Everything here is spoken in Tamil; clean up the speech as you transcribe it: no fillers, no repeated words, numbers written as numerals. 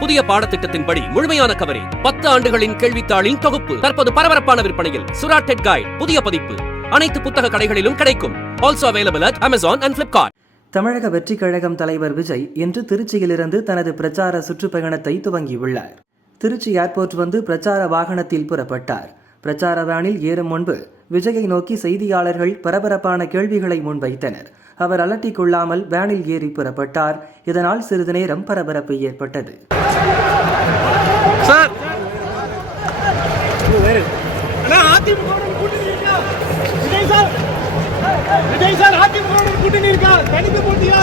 புதிய பாடத்திட்டத்தின்படி முழுமையான கவரேஜ், 10 ஆண்டுகளின் கேள்வித்தாளின் தொகுப்பு தற்போது பரபரப்பான விற்பனையில். சுறா டெட் கைட் புதிய பதிப்பு அனைத்து புத்தக கடைகளிலும் கிடைக்கும். Also available at Amazon and Flipkart. தமிழக வெற்றிக் கழகம் தலைவர் விஜய் இன்று திருச்சியிலிருந்து தனது பிரச்சார சுற்றுப்பயணத்தை துவங்கியுள்ளார். திருச்சி ஏர்போர்ட் வந்து பிரச்சார வாகனத்தில் புறப்பட்டார். பிரச்சார வேனில் ஏறும் முன்பு விஜயை நோக்கி செய்தியாளர்கள் பரபரப்பான கேள்விகளை முன்வைத்தனர். அவர் அலட்டிக் கொள்ளாமல் வேனில் ஏறி புறப்பட்டார். இதனால் சிறிது நேரம் பரபரப்பு ஏற்பட்டது. விஜய் சார் அதிமுக கூட்டணி இருக்கா? தனித்து போட்டியா?